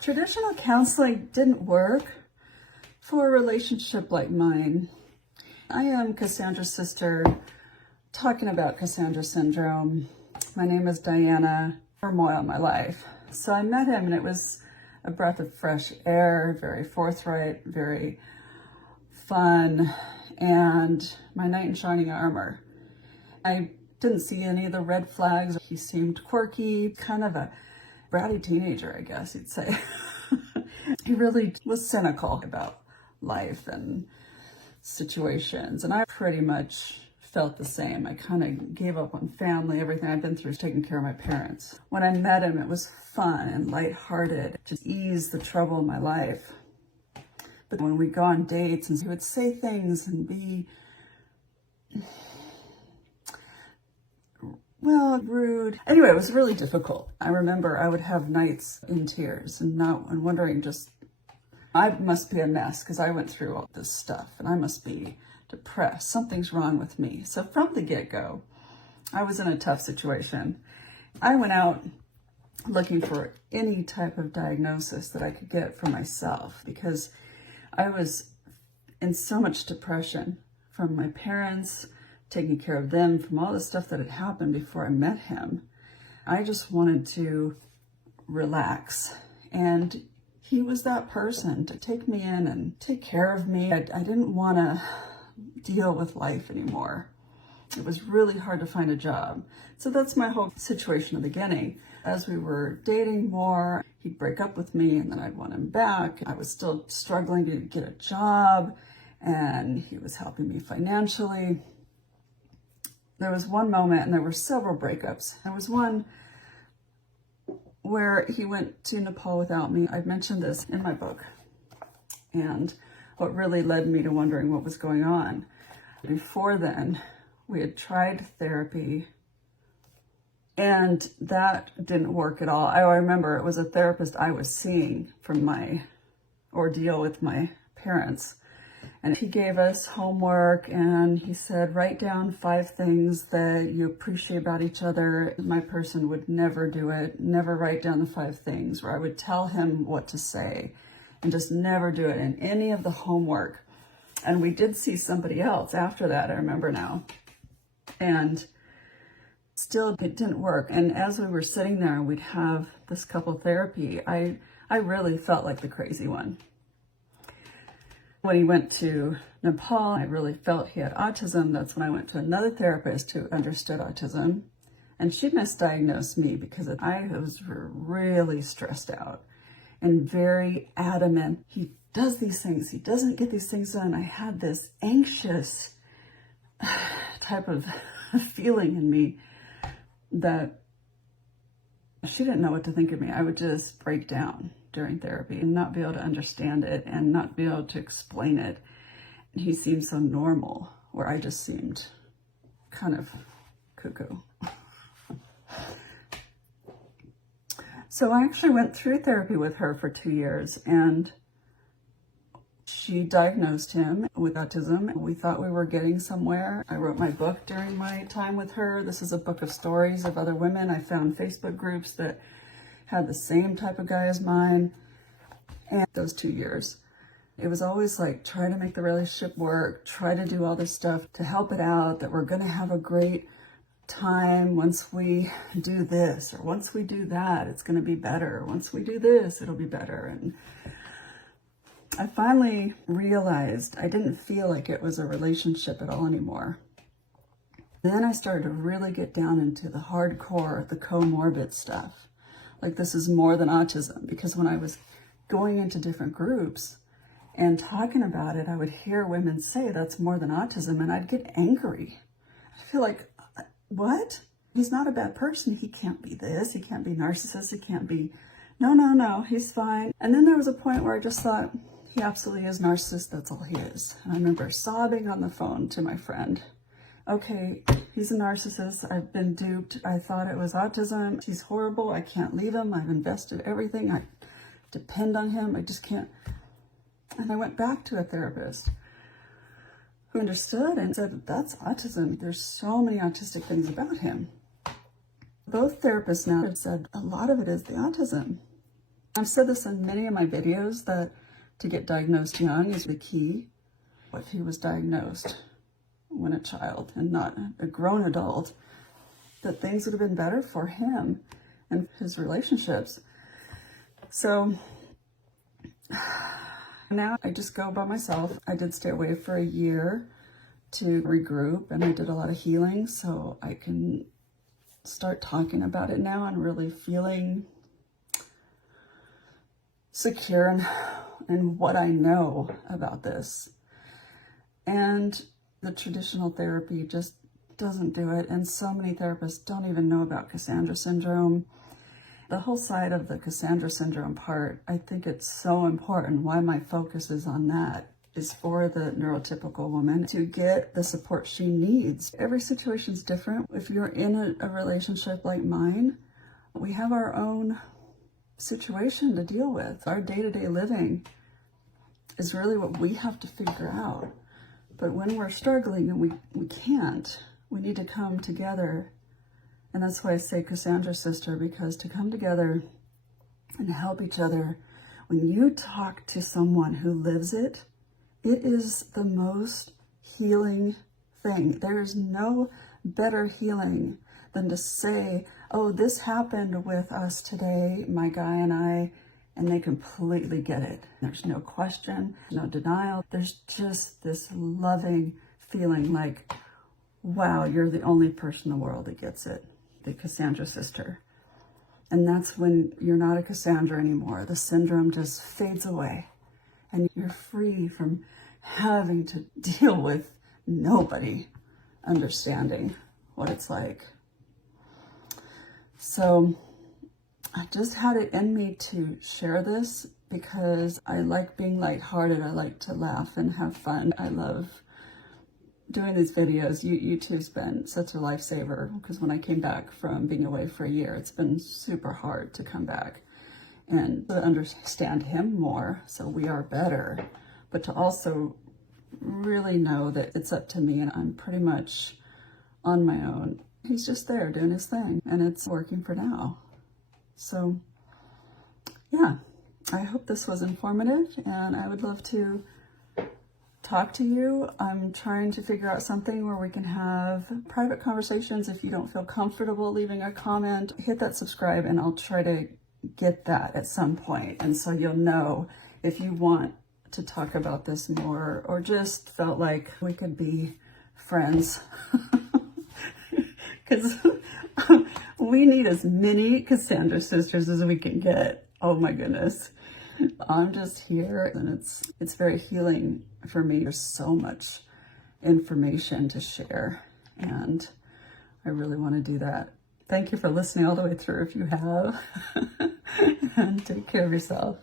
Traditional counseling didn't work for a relationship like mine. I am Cassandra's sister, talking about Cassandra syndrome. My name is Diana. Turmoil in my life. So I met him and it was a breath of fresh air, very forthright, very fun, and my knight in shining armor. I didn't see any of the red flags. He seemed quirky, kind of a bratty teenager, I guess you'd say. He really was cynical about life and situations, and I pretty much felt the same. I kind of gave up on family, everything I've been through, taking care of my parents. When I met him, it was fun and lighthearted, to ease the trouble in my life. But when we'd go on dates, and he would say things and be, well, rude. Anyway, it was really difficult. I remember I would have nights in tears and wondering just, I must be a mess because I went through all this stuff and I must be depressed. Something's wrong with me. So from the get-go, I was in a tough situation. I went out looking for any type of diagnosis that I could get for myself because I was in so much depression from my parents, taking care of them, from all the stuff that had happened before I met him. I just wanted to relax. And he was that person to take me in and take care of me. I didn't want to deal with life anymore. It was really hard to find a job. So that's my whole situation in the beginning. As we were dating more, he'd break up with me and then I'd want him back. I was still struggling to get a job and he was helping me financially. There was one moment, and there were several breakups. There was one where he went to Nepal without me. I've mentioned this in my book. And what really led me to wondering what was going on. Before then, we had tried therapy, and that didn't work at all. I remember it was a therapist I was seeing from my ordeal with my parents. And he gave us homework and he said, write down 5 things that you appreciate about each other. My person would never do it, never write down the 5 things, where I would tell him what to say and just never do it in any of the homework. And we did see somebody else after that, I remember now. And still it didn't work. And as we were sitting there, we'd have this couple therapy. I really felt like the crazy one. When he went to Nepal, I really felt he had autism. That's when I went to another therapist who understood autism. And she misdiagnosed me because I was really stressed out and very adamant. He does these things. He doesn't get these things done. I had this anxious type of feeling in me that she didn't know what to think of me. I would just break down during therapy and not be able to understand it and not be able to explain it. And he seemed so normal, where I just seemed kind of cuckoo. So I actually went through therapy with her for 2 years, and she diagnosed him with autism. We thought we were getting somewhere. I wrote my book during my time with her. This is a book of stories of other women. I found Facebook groups that had the same type of guy as mine. And those 2 years, it was always like, try to make the relationship work, try to do all this stuff to help it out, that we're going to have a great time once we do this, or once we do that, it's going to be better. Once we do this, it'll be better. And I finally realized I didn't feel like it was a relationship at all anymore. Then I started to really get down into the hardcore, the comorbid stuff. Like, this is more than autism, because when I was going into different groups and talking about it, I would hear women say that's more than autism, and I'd get angry. I feel like, what? He's not a bad person. He can't be this. He can't be narcissist. He can't be, no, he's fine. And then there was a point where I just thought, he absolutely is narcissist. That's all he is. And I remember sobbing on the phone to my friend. Okay, he's a narcissist. I've been duped. I thought it was autism. He's horrible. I can't leave him. I've invested everything. I depend on him. I just can't. And I went back to a therapist who understood and said, that's autism. There's so many autistic things about him. Both therapists now have said a lot of it is the autism. I've said this in many of my videos that to get diagnosed young is the key. If he was diagnosed when a child and not a grown adult, that things would have been better for him and his relationships. So now I just go by myself. I did stay away for a year to regroup, and I did a lot of healing so I can start talking about it now and really feeling secure in what I know about this. And the traditional therapy just doesn't do it. And so many therapists don't even know about Cassandra syndrome. The whole side of the Cassandra syndrome part, I think it's so important. Why my focus is on that is for the neurotypical woman to get the support she needs. Every situation's different. If you're in a relationship like mine, we have our own situation to deal with. Our day-to-day living is really what we have to figure out. But when we're struggling and we can't, we need to come together. And that's why I say Cassandra sister, because to come together and help each other, when you talk to someone who lives it, it is the most healing thing. There's no better healing than to say, oh, this happened with us today, my guy and I, and they completely get it. There's no question, no denial. There's just this loving feeling like, wow, you're the only person in the world that gets it, the Cassandra sister. And that's when you're not a Cassandra anymore. The syndrome just fades away and you're free from having to deal with nobody understanding what it's like. So I just had it in me to share this because I like being lighthearted. I like to laugh and have fun. I love doing these videos. YouTube's been such a lifesaver because when I came back from being away for a year, it's been super hard to come back and to understand him more so we are better, but to also really know that it's up to me and I'm pretty much on my own. He's just there doing his thing and it's working for now. So yeah, I hope this was informative and I would love to talk to you. I'm trying to figure out something where we can have private conversations. If you don't feel comfortable leaving a comment, hit that subscribe and I'll try to get that at some point. And so you'll know if you want to talk about this more or just felt like we could be friends. Because we need as many Cassandra sisters as we can get. Oh my goodness. I'm just here and it's very healing for me. There's so much information to share and I really want to do that. Thank you for listening all the way through if you have. And take care of yourself.